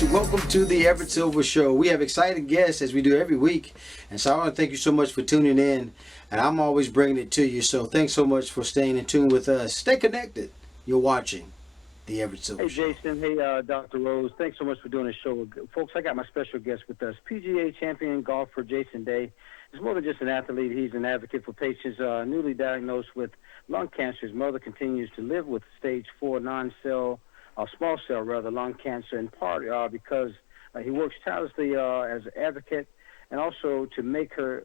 guys, welcome to the Everett Silver Show. We have exciting guests as we do every week, and so I want to thank you so much for tuning in, and I'm always bringing it to you, so thanks so much for staying in tune with us. Stay connected. You're watching the Everett Silver Show. Hey, Jason. Hey, Dr. Rose. Thanks so much for doing the show. Folks, I got my special guest with us, PGA champion golfer Jason Day. He's more than just an athlete. He's an advocate for patients newly diagnosed with lung cancer. His mother continues to live with stage 4 small cell lung cancer, in part because he works tirelessly as an advocate and also to make her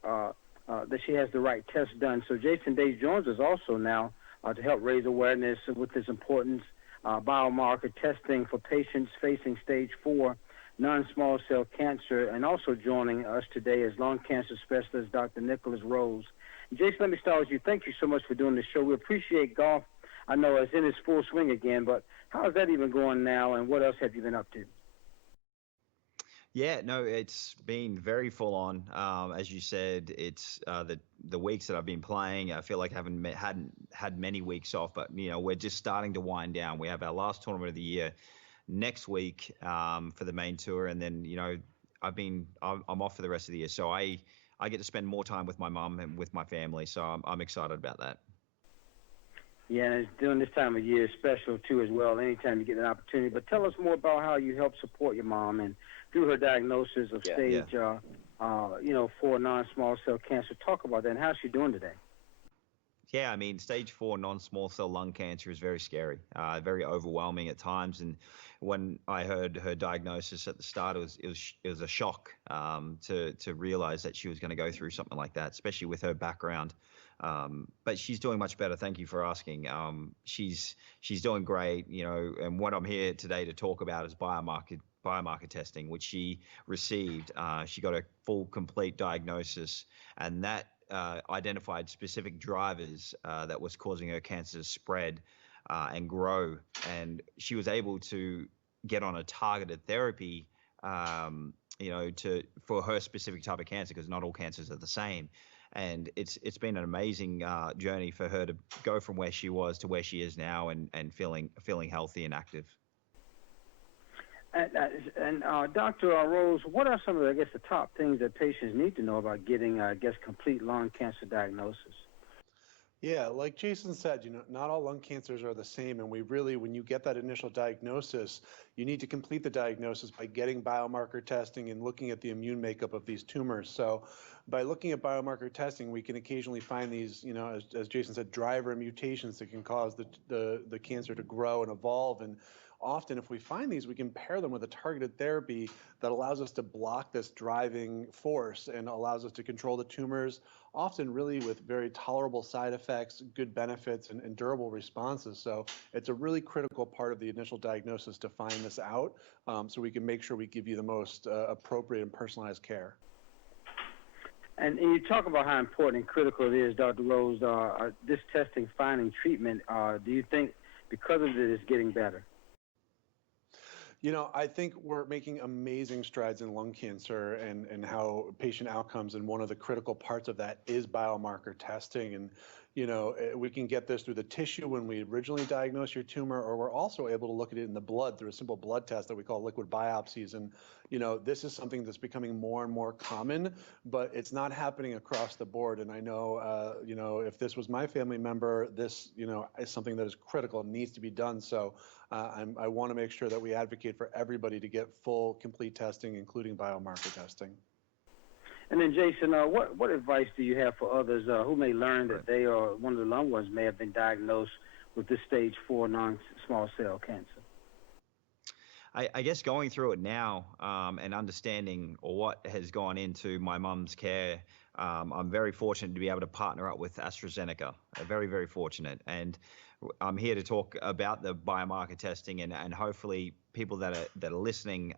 that she has the right test done. So Jason Day joins us also now to help raise awareness with this importance biomarker testing for patients facing stage 4 non-small cell cancer, and also joining us today is lung cancer specialist Dr. Nicholas Rose. Jason, let me start with you. Thank you so much for doing this show. We appreciate golf. I know it's in its full swing again, but how is that even going now, and what else have you been up to? Yeah, no, it's been very full on. As you said, it's the weeks that I've been playing. I feel like I hadn't had many weeks off, but we're just starting to wind down. We have our last tournament of the year next week for the main tour, and then I'm off for the rest of the year. So I get to spend more time with my mum and with my family. So I'm excited about that. Yeah, and it's during this time of year special too as well. Anytime you get an opportunity, but tell us more about how you help support your mom and through her diagnosis of stage 4 non-small cell cancer. Talk about that and how's she doing today? Yeah, I mean, stage 4 non-small cell lung cancer is very scary, very overwhelming at times. And when I heard her diagnosis at the start, it was a shock to realize that she was going to go through something like that, especially with her background. But she's doing much better. Thank you for asking. She's doing great, and what I'm here today to talk about is biomarker testing, which she received. She got a full, complete diagnosis, and that identified specific drivers that was causing her cancer to spread and grow. And she was able to get on a targeted therapy, for her specific type of cancer, because not all cancers are the same. And it's been an amazing journey for her to go from where she was to where she is now, and feeling healthy and active. And Dr. Rose, what are some of the top things that patients need to know about getting complete lung cancer diagnosis? Yeah, like Jason said, not all lung cancers are the same, and when you get that initial diagnosis, you need to complete the diagnosis by getting biomarker testing and looking at the immune makeup of these tumors. So by looking at biomarker testing, we can occasionally find these, as Jason said, driver mutations that can cause the cancer to grow and evolve. And often, if we find these, we can pair them with a targeted therapy that allows us to block this driving force and allows us to control the tumors, often really with very tolerable side effects, good benefits, and durable responses. So it's a really critical part of the initial diagnosis to find this out, so we can make sure we give you the most appropriate and personalized care. And you talk about how important and critical it is, Dr. Rose, this testing, finding treatment. Do you think because of it, it's getting better? I think we're making amazing strides in lung cancer and how patient outcomes, and one of the critical parts of that is biomarker testing. And we can get this through the tissue when we originally diagnose your tumor, or we're also able to look at it in the blood through a simple blood test that we call liquid biopsies. And this is something that's becoming more and more common, but it's not happening across the board. And I know, if this was my family member, this, is something that is critical and needs to be done. So I want to make sure that we advocate for everybody to get full, complete testing, including biomarker testing. And then, Jason, what advice do you have for others who may learn that they or one of the loved ones may have been diagnosed with this stage 4 non-small cell cancer? I guess going through it now and understanding what has gone into my mum's care, I'm very fortunate to be able to partner up with AstraZeneca. Very, very fortunate. And I'm here to talk about the biomarker testing, and hopefully people that are listening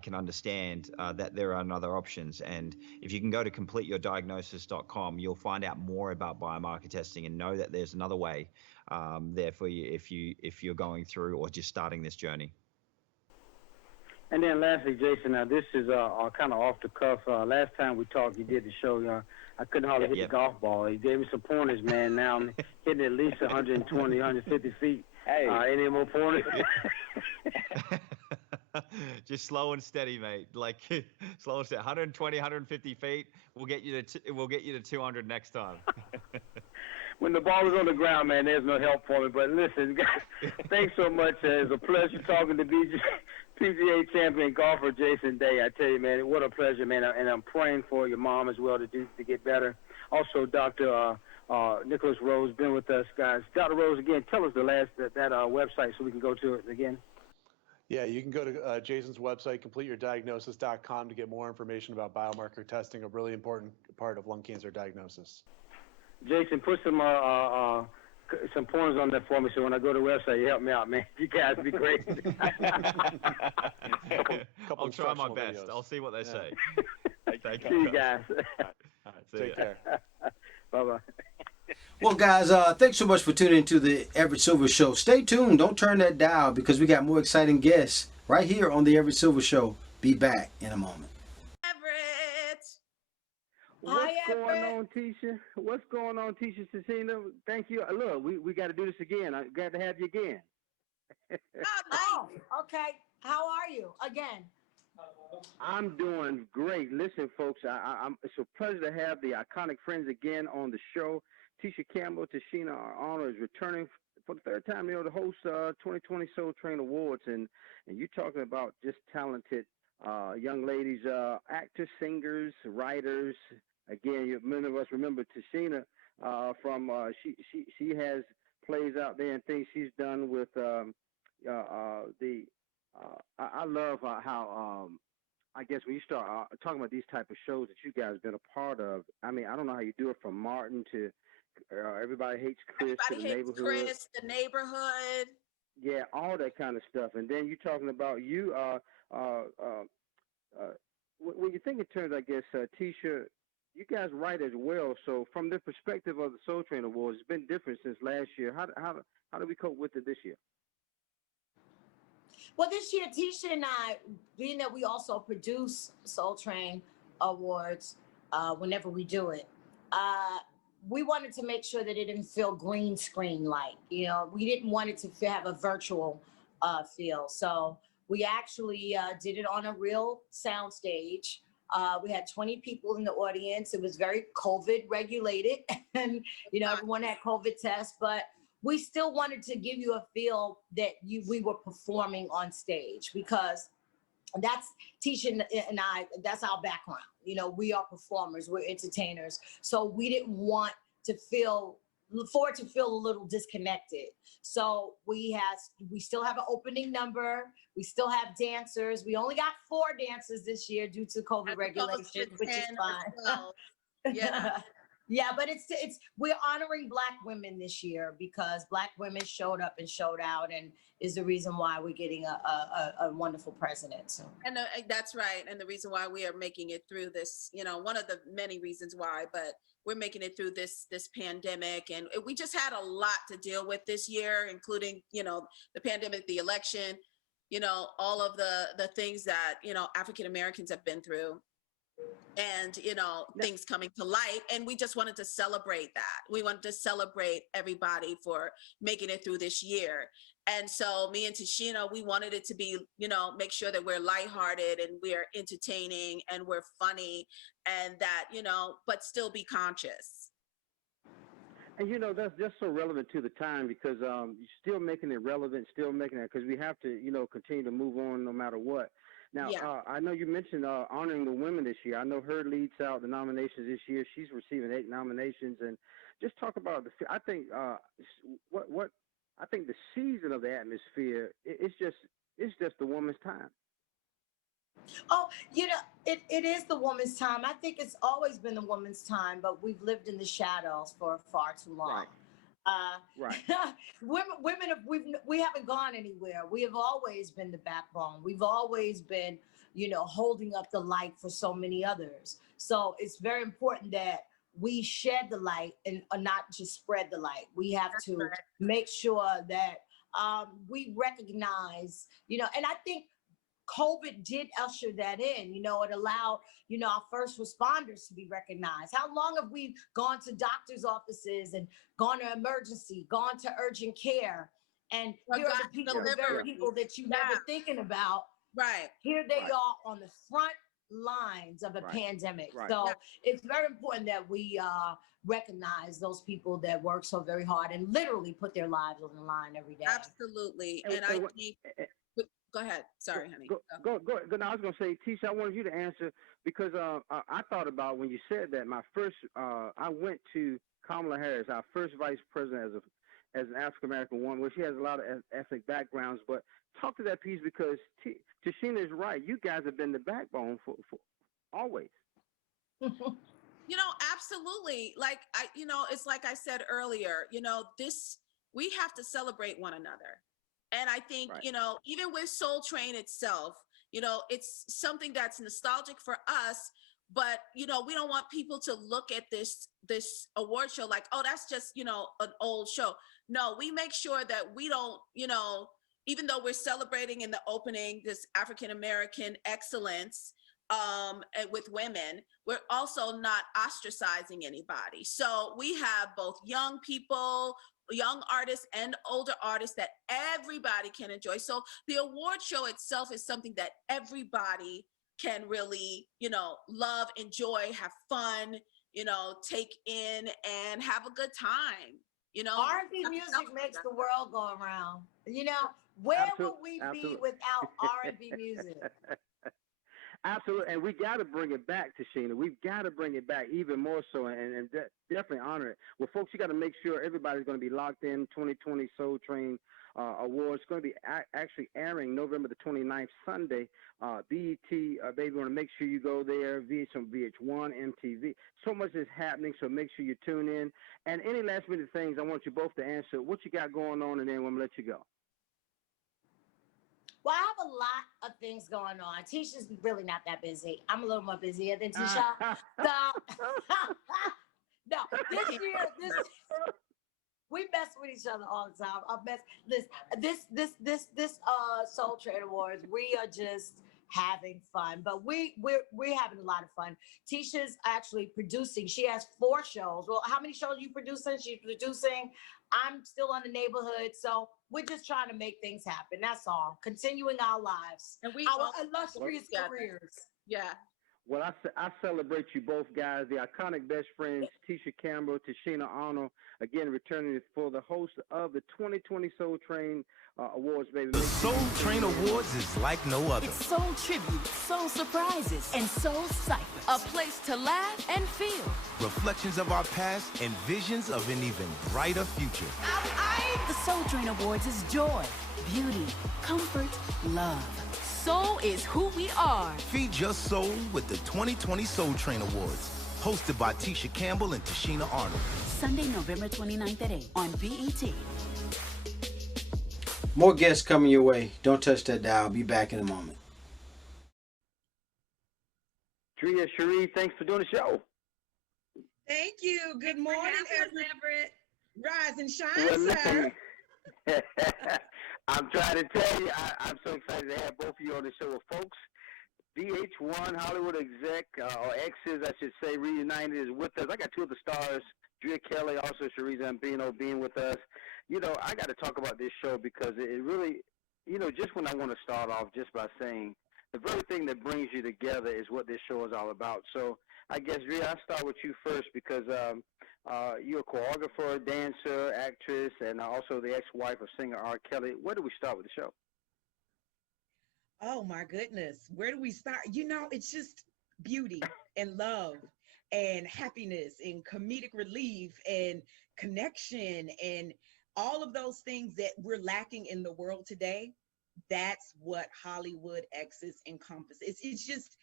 can understand that there are other options. And if you can go to completeyourdiagnosis.com, you'll find out more about biomarker testing and know that there's another way there for you if you're going through or just starting this journey. And then lastly, Jason, now this is kind of off the cuff. Last time we talked, you did the show. I couldn't hardly hit the golf ball. You gave me some pointers, man. Now I'm hitting at least 120, 150 feet. Hey. Any more pointers? Just slow and steady, mate. Like slow and steady. 120, 150 feet. We'll get you to 200 next time. When the ball is on the ground, man, there's no help for me. But listen, guys, thanks so much. It's a pleasure talking to PGA champion golfer Jason Day. I tell you, man, what a pleasure, man. And I'm praying for your mom as well to get better. Also, Dr. Nicholas Rose been with us, guys. Dr. Rose, again, tell us that website so we can go to it again. Yeah, you can go to Jason's website, completeyourdiagnosis.com, to get more information about biomarker testing, a really important part of lung cancer diagnosis. Jason, put some pointers on that for me, so when I go to the website, you help me out, man. You guys be great. I'll try my best. Videos. I'll see what they say. Thank you. See you guys. All right, take care. Bye-bye. Well, guys, thanks so much for tuning into the Everett Silver Show. Stay tuned. Don't turn that dial, because we got more exciting guests right here on the Everett Silver Show. Be back in a moment. Everett. What's going on, Tisha? What's going on, Tisha Campbell? Thank you. Look, we got to do this again. I'm glad to have you again. Oh, okay. How are you again? I'm doing great. Listen, folks, it's a pleasure to have the iconic friends again on the show. Tisha Campbell, Tichina Arnold is returning for the third time, to host 2020 Soul Train Awards, and you're talking about just talented young ladies, actors, singers, writers. Again, many of us remember Tichina from she has plays out there and things she's done with I love how I guess when you start talking about these type of shows that you guys have been a part of, I mean, I don't know how you do it, from Martin to Everybody Hates Chris, Everybody to the Hates Neighborhood. Chris, the Neighborhood. Yeah, all that kind of stuff. And then you're talking about when you think in terms, I guess, Tisha, you guys write as well. So from the perspective of the Soul Train Awards, it's been different since last year. How do we cope with it this year? Well, this year, Tisha and I, being that we also produce Soul Train Awards whenever we do it, we wanted to make sure that it didn't feel green screen like. We didn't want it to have a virtual feel. So we actually did it on a real sound stage. We had 20 people in the audience. It was very COVID regulated, and everyone had COVID tests, but we still wanted to give you a feel that we were performing on stage, because that's Tisha and I, that's our background. We are performers, we're entertainers. So we didn't want to feel a little disconnected. So we still have an opening number. We still have dancers. We only got 4 dancers this year due to COVID regulations, which is fine. Well. Yeah. Yeah, but we're honoring Black women this year, because Black women showed up and showed out, and is the reason why we're getting a wonderful president. So. And that's right. And the reason why we are making it through this, one of the many reasons why, but we're making it through this pandemic. And we just had a lot to deal with this year, including, the pandemic, the election, all of the things that, African Americans have been through. And, things coming to light. And we just wanted to celebrate that. We wanted to celebrate everybody for making it through this year. And so me and Tichina, we wanted it to be, make sure that we're lighthearted and we're entertaining and we're funny, and that, but still be conscious. And, that's just so relevant to the time, because you're still making it relevant, still making it, because we have to, continue to move on no matter what. Now, yeah. I know you mentioned honoring the women this year. I know her leads out the nominations this year. She's receiving 8 nominations, and just talk about I think I think the season of the atmosphere. It's just the woman's time. Oh, it is the woman's time. I think it's always been the woman's time, but we've lived in the shadows for far too long. Right. Right. women we haven't gone anywhere. We have always been the backbone. We've always been, holding up the light for so many others. So it's very important that we shed the light and not just spread the light. We have to make sure that we recognize, and I think COVID did usher that in. It allowed, our first responders to be recognized. How long have we gone to doctors' offices and gone to emergency, gone to urgent care, and here are the very people that you never thinking about Right. Here they Right. are on the front lines of a Right. pandemic. Right. So Yeah. it's very important that we recognize those people that work so very hard and literally put their lives on the line every day. Absolutely. And I think, go ahead. Sorry, honey. Go. No, I was gonna say, Tisha, I wanted you to answer because I thought about when you said that. My first, I went to Kamala Harris, our first vice president as an African American woman, where she has a lot of ethnic backgrounds. But talk to that piece because Tichina is right. You guys have been the backbone for always. Absolutely. Like it's like I said earlier, we have to celebrate one another. And I think, Right. Even with Soul Train itself, it's something that's nostalgic for us, but we don't want people to look at this award show like, oh, that's just, an old show. No, we make sure that we don't, even though we're celebrating in the opening this African American excellence with women, we're also not ostracizing anybody. So we have both young people, young artists and older artists that everybody can enjoy. So the award show itself is something that everybody can really, love, enjoy, have fun, take in and have a good time. R&B music makes the world go around. Where would we be without R&B music? Absolutely, and we got to bring it back, Tichina. We've got to bring it back even more so, and definitely honor it. Well, folks, you got to make sure everybody's going to be locked in. 2020 Soul Train Awards going to be actually airing November the 29th, Sunday. BET, baby, want to make sure you go there. VH1, MTV. So much is happening, so make sure you tune in. And any last minute things, I want you both to answer. What you got going on, and then I'm going to let you go. Well, I have a lot of things going on. Tisha's really not that busy. I'm a little more busier than Tisha. No, this year, we mess with each other all the time. This Soul Train Awards, we are just having fun, but we're having a lot of fun. Tisha's actually producing. She has 4 shows. Well, how many shows are you producing? She's producing. I'm still on The Neighborhood, so we're just trying to make things happen. That's all. Continuing our lives, and our illustrious careers. Yeah. Well, I celebrate you both guys, the iconic best friends, Tisha Campbell, Tichina Arnold, again returning for the host of the 2020 Soul Train Awards, baby. The Soul Train Awards is like no other. It's soul tribute, soul surprises, and soul cypher. A place to laugh and feel. Reflections of our past and visions of an even brighter future. The Soul Train Awards is joy, beauty, comfort, love. Soul is who we are. Feed your soul with the 2020 Soul Train Awards. Hosted by Tisha Campbell and Tichina Arnold. Sunday, November 29th at 8 on BET. More guests coming your way. Don't touch that dial. Be back in a moment. Drea, Sheree, thanks for doing the show. Thank you. Good morning, Everett. Rise and shine, Well, sir. I'm trying to tell you, I'm so excited to have both of you on the show. Well, folks, VH1 Hollywood exec, or Exes, I should say, reunited is with us. I got 2 of the stars, Drea Kelly, also Sheree Zampino, being with us. I got to talk about this show because it really, just when I want to start off just by saying the very thing that brings you together is what this show is all about. So I guess, Drea, I'll start with you first because you're a choreographer, dancer, actress, and also the ex-wife of singer R. Kelly. Where do we start with the show? Oh, my goodness. Where do we start? It's just beauty and love and happiness and comedic relief and connection and all of those things that we're lacking in the world today. That's what Hollywood Exes encompasses. It's just,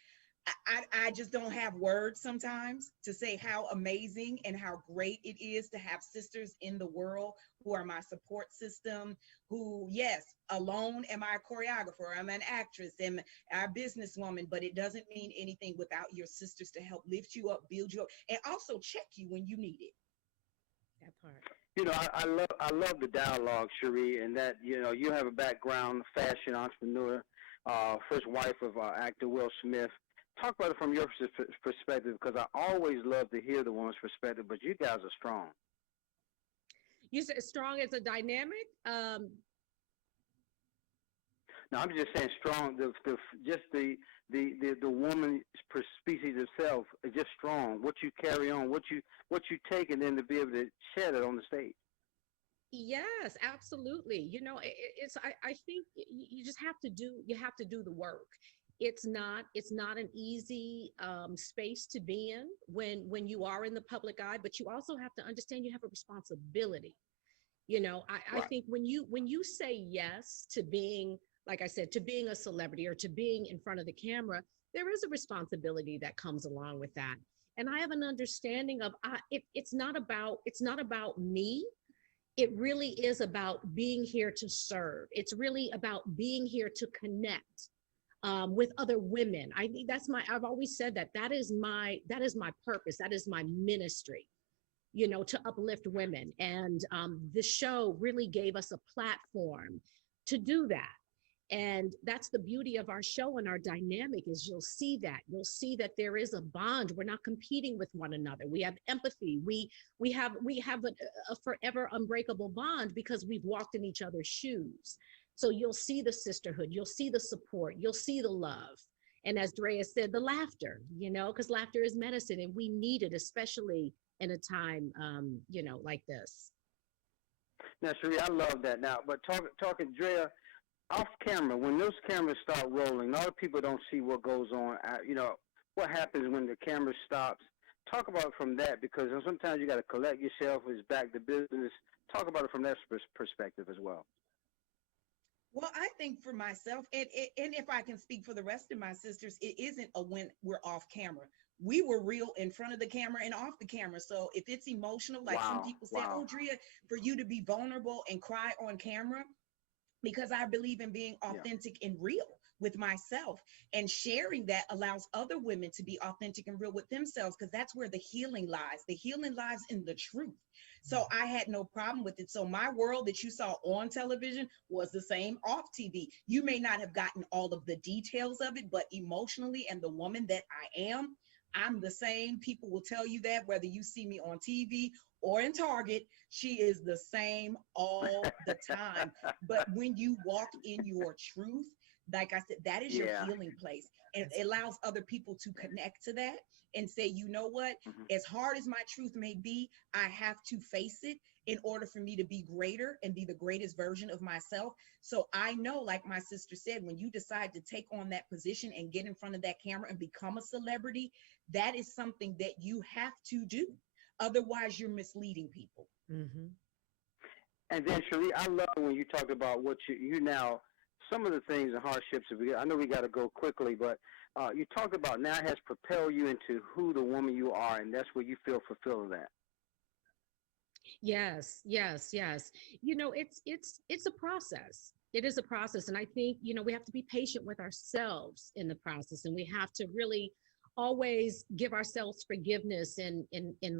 I just don't have words sometimes to say how amazing and how great it is to have sisters in the world who are my support system, who, yes, alone am I a choreographer, I'm an actress, am a businesswoman, but it doesn't mean anything without your sisters to help lift you up, build you up, and also check you when you need it. That part. I love the dialogue, Sheree, and that, you have a background, fashion entrepreneur, first wife of actor Will Smith. Talk about it from your perspective, because I always love to hear the woman's perspective, but you guys are strong. You said strong as a dynamic? No, I'm just saying strong. The woman species itself is just strong. What you carry on, what you take, and then to be able to share that on the stage. Yes, absolutely. I think you just have to do the work. It's not an easy space to be in when you are in the public eye, but you also have to understand you have a responsibility. I Right. think when you say yes to being, like I said, to being a celebrity or to being in front of the camera, there is a responsibility that comes along with that. And I have an understanding of it's not about me. It really is about being here to serve. It's really about being here to connect with other women. I think I've always said that is my purpose. That is my ministry, to uplift women. And the show really gave us a platform to do that. And that's the beauty of our show and our dynamic is you'll see that there is a bond. We're not competing with one another. We have empathy. We have a forever unbreakable bond because we've walked in each other's shoes. So you'll see the sisterhood, you'll see the support, you'll see the love. And as Drea said, the laughter, because laughter is medicine and we need it, especially in a time, like this. Now, Sheree, I love that. Now, but talking Drea, off camera, when those cameras start rolling, a lot of people don't see what goes on. What happens when the camera stops. Talk about it from that, because sometimes you got to collect yourself. It's back to business. Talk about it from that perspective as well. Well, I think for myself, and if I can speak for the rest of my sisters, it isn't a when we're off camera. We were real in front of the camera and off the camera. So if it's emotional, like some people say, oh, Drea, for you to be vulnerable and cry on camera, because I believe in being authentic and real with myself, and sharing that allows other women to be authentic and real with themselves, because that's where the healing lies. The healing lies in the truth. So I had no problem with it. So my world that you saw on television was the same off TV. You may not have gotten all of the details of it, but emotionally and the woman that I am, I'm the same. People will tell you that whether you see me on TV or in Target, she is the same all the time. But when you walk in your truth, like I said, that is your healing place. And it allows other people to connect to that and say, you know what, as hard as my truth may be, I have to face it in order for me to be greater and be the greatest version of myself. So I know, like my sister said, when you decide to take on that position and get in front of that camera and become a celebrity, that is something that you have to do. Otherwise, you're misleading people. Mm-hmm. And then, Sheree, I love when you talk about what you now, some of the things and hardships. I know we got to go quickly, but you talk about now has propelled you into who the woman you are, and that's where you feel fulfilled in that. Yes. It's a process. It is a process. And I think, we have to be patient with ourselves in the process, and we have to really always give ourselves forgiveness and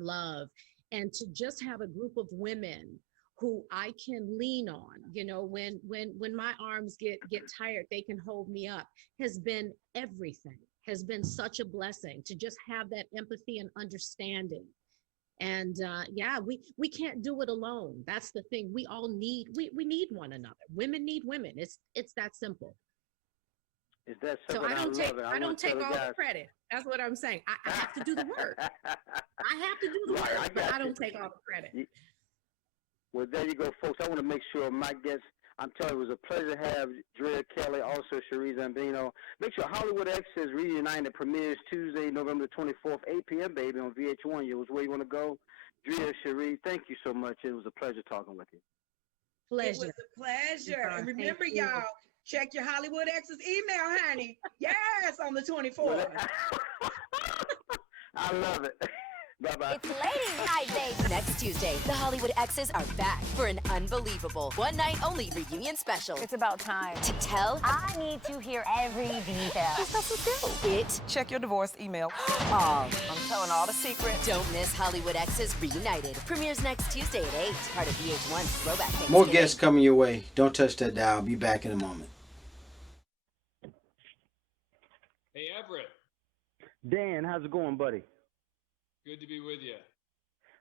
love, and to just have a group of women who I can lean on, when my arms get tired, they can hold me up, has been everything, has been such a blessing to just have that empathy and understanding. And we can't do it alone. That's the thing. We all need, we need one another. Women need women. It's that simple. Is that so simple? I don't take all the credit. That's what I'm saying. I have to do the work. I have to do the work, but I don't take all the credit. Well, there you go, folks. I want to make sure my guests, I'm telling you, it was a pleasure to have Drea Kelly, also Sheree Zampino. Make sure Hollywood Exes Reunited premieres Tuesday, November 24th, 8 p.m., baby, on VH1. It was where you want to go. Drea, Sheree, thank you so much. It was a pleasure talking with you. Pleasure. It was a pleasure. And remember, y'all, check your Hollywood Exes email, honey. Yes, on the 24th. I love it. Bye-bye. It's Ladies Night Day. Next Tuesday, the Hollywood Exes are back for an unbelievable one-night-only reunion special. It's about time. To tell, I need to hear every detail. You're supposed to do it. Check your divorce email. All. I'm telling all the secrets. Don't miss Hollywood Exes Reunited. Premieres next Tuesday at 8. Part of VH1's Throwback Thanksgiving. More guests coming your way. Don't touch that dial. I'll be back in a moment. Hey, Everett. Dan, how's it going, buddy? Good to be with you.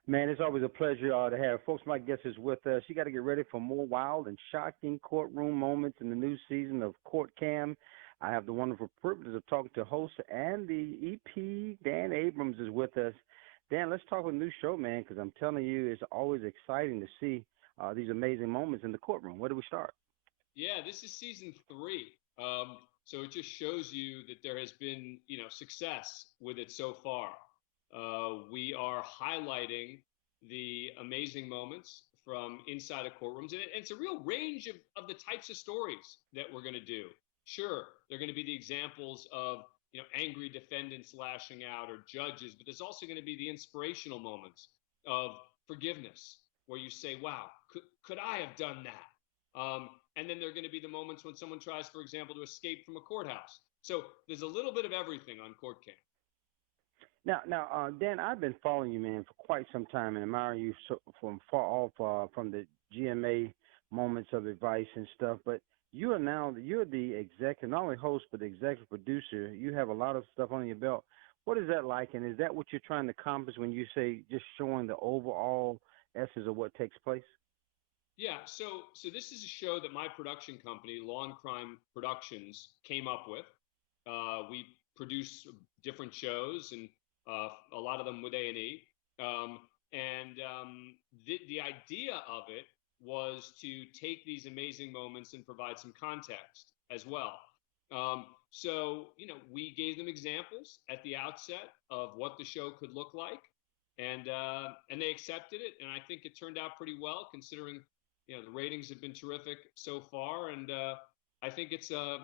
Man, it's always a pleasure to have folks. My guest is with us. You got to get ready for more wild and shocking courtroom moments in the new season of Court Cam. I have the wonderful privilege of talking to host and the EP, Dan Abrams, is with us. Dan, let's talk about a new show, man, because I'm telling you, it's always exciting to see these amazing moments in the courtroom. Where do we start? Yeah, this is season 3. So it just shows you that there has been, success with it so far. We are highlighting the amazing moments from inside of courtrooms. And it's a real range of the types of stories that we're going to do. Sure, they're going to be the examples of, angry defendants lashing out or judges, but there's also going to be the inspirational moments of forgiveness where you say, wow, could I have done that? And then there are going to be the moments when someone tries, for example, to escape from a courthouse. So there's a little bit of everything on Court Cam. Now, Dan, I've been following you, man, for quite some time and admiring you from far off from the GMA moments of advice and stuff. But you're the executive, not only host, but the executive producer. You have a lot of stuff on your belt. What is that like? And is that what you're trying to accomplish when you say just showing the overall essence of what takes place? Yeah, so this is a show that my production company, Law and Crime Productions, came up with. We produce different shows, and a lot of them with A&E. The idea of it was to take these amazing moments and provide some context as well. We gave them examples at the outset of what the show could look like, and they accepted it. And I think it turned out pretty well, considering the ratings have been terrific so far. And I think it's a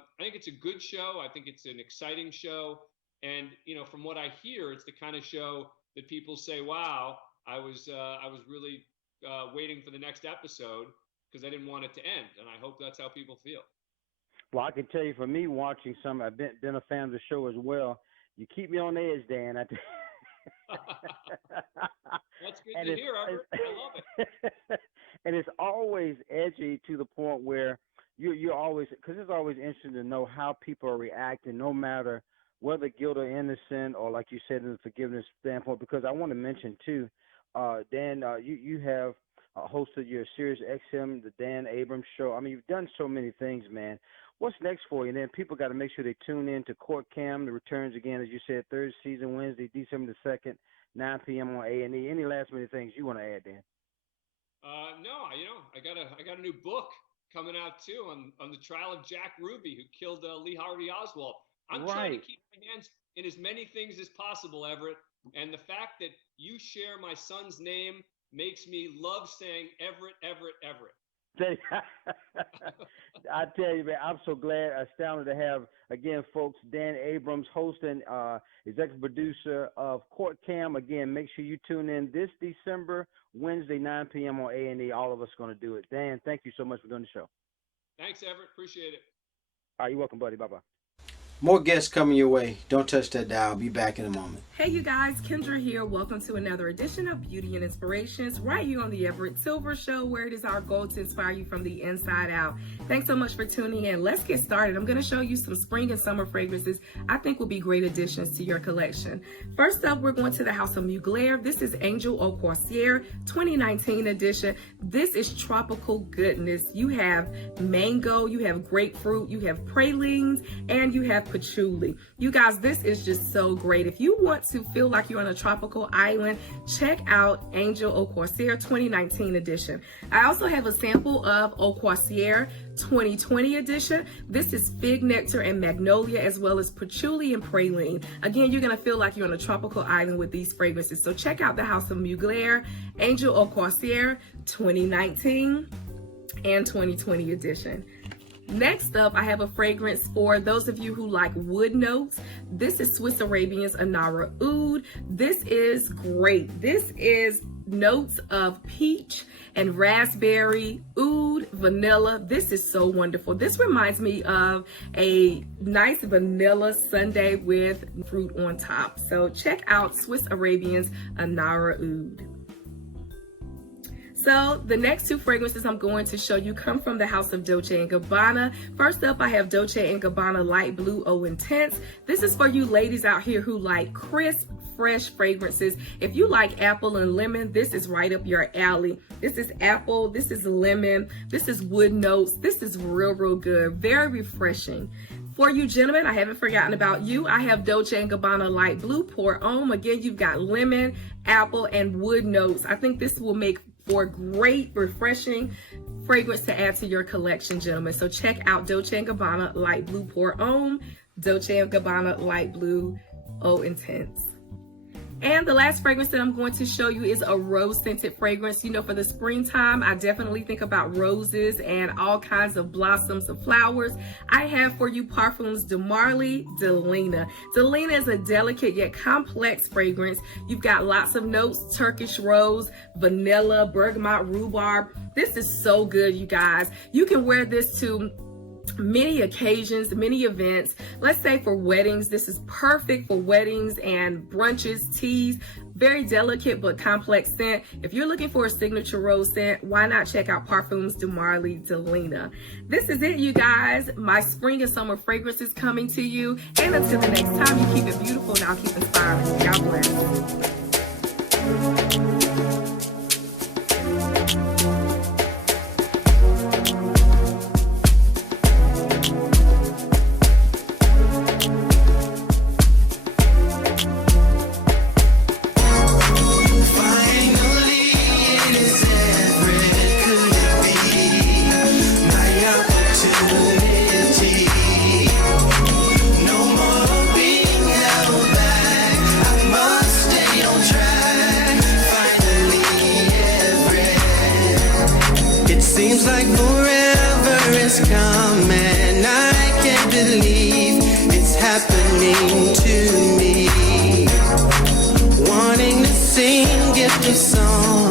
good show. I think it's an exciting show. And from what I hear, it's the kind of show that people say, "Wow, I was really waiting for the next episode because I didn't want it to end." And I hope that's how people feel. Well, I can tell you, for me watching some, I've been a fan of the show as well. You keep me on edge, Dan. That's good to hear, Everett. I love it. And it's always edgy to the point where you're always, because it's always interesting to know how people are reacting, no matter whether guilty or innocent, or like you said, in the forgiveness standpoint. Because I want to mention too, Dan, you have hosted your Sirius XM, the Dan Abrams Show. I mean, you've done so many things, man. What's next for you? And then people got to make sure they tune in to Court Cam. The returns again, as you said, third season, Wednesday, December the 2nd, 9 p.m. on A&E. Any last minute things you want to add, Dan? No, I got a new book coming out too on the trial of Jack Ruby, who killed Lee Harvey Oswald. I'm trying to keep my hands in as many things as possible, Everett. And the fact that you share my son's name makes me love saying Everett, Everett, Everett. I tell you, man, I'm so glad, astounded to have, again, folks, Dan Abrams, host and executive producer of Court Cam. Again, make sure you tune in this December, Wednesday, 9 p.m. on A&E. All of us are going to do it. Dan, thank you so much for doing the show. Thanks, Everett. Appreciate it. All right, you're welcome, buddy. Bye-bye. More guests coming your way. Don't touch that dial. I'll be back in a moment. Hey, you guys. Kendra here. Welcome to another edition of Beauty and Inspirations right here on the Everett Silver Show, where it is our goal to inspire you from the inside out. Thanks so much for tuning in. Let's get started. I'm going to show you some spring and summer fragrances I think will be great additions to your collection. First up, we're going to the House of Mugler. This is Angel Au Corsaire 2019 edition. This is tropical goodness. You have mango, you have grapefruit, you have pralines, and you have patchouli. You guys, this is just so great. If you want to feel like you're on a tropical island, check out Angel Au Corsaire 2019 edition. I also have a sample of Au Corsaire 2020 edition. This is fig nectar and magnolia, as well as patchouli and praline. Again, you're going to feel like you're on a tropical island with these fragrances. So check out the House of Mugler, Angel Au Corsaire 2019 and 2020 edition. Next up, I have a fragrance for those of you who like wood notes. This is Swiss Arabian's Anara Oud. This is great. This is notes of peach and raspberry, oud, vanilla. This is so wonderful. This reminds me of a nice vanilla sundae with fruit on top. So check out Swiss Arabian's Anara Oud. So the next two fragrances I'm going to show you come from the house of Dolce & Gabbana. First up, I have Dolce & Gabbana Light Blue Eau Intense. This is for you ladies out here who like crisp, fresh fragrances. If you like apple and lemon, this is right up your alley. This is apple, this is lemon, this is wood notes. This is real good, very refreshing. For you gentlemen, I haven't forgotten about you. I have Dolce & Gabbana Light Blue Pour Homme. Again, you've got lemon, apple, and wood notes. I think this will make for great, refreshing fragrance to add to your collection, gentlemen. So check out Dolce & Gabbana Light Blue Pour Homme, Dolce & Gabbana Light Blue Eau Intense. And the last fragrance that I'm going to show you is a rose-scented fragrance. You know, for the springtime, I definitely think about roses and all kinds of blossoms of flowers. I have for you Parfums de Marly Delina. Delina is a delicate yet complex fragrance. You've got lots of notes: Turkish rose, vanilla, bergamot, rhubarb. This is so good, you guys. You can wear this to many occasions, many events. Let's say for weddings, this is perfect for weddings and brunches, teas. Very delicate but complex scent. If you're looking for a signature rose scent, why not check out Parfums de Marly Delina. This is it, you guys. My spring and summer fragrance is coming to you. And until the next time, you keep it beautiful and I'll keep inspiring. God bless. Seems like forever is coming. I can't believe it's happening to me. Wanting to sing, get the song.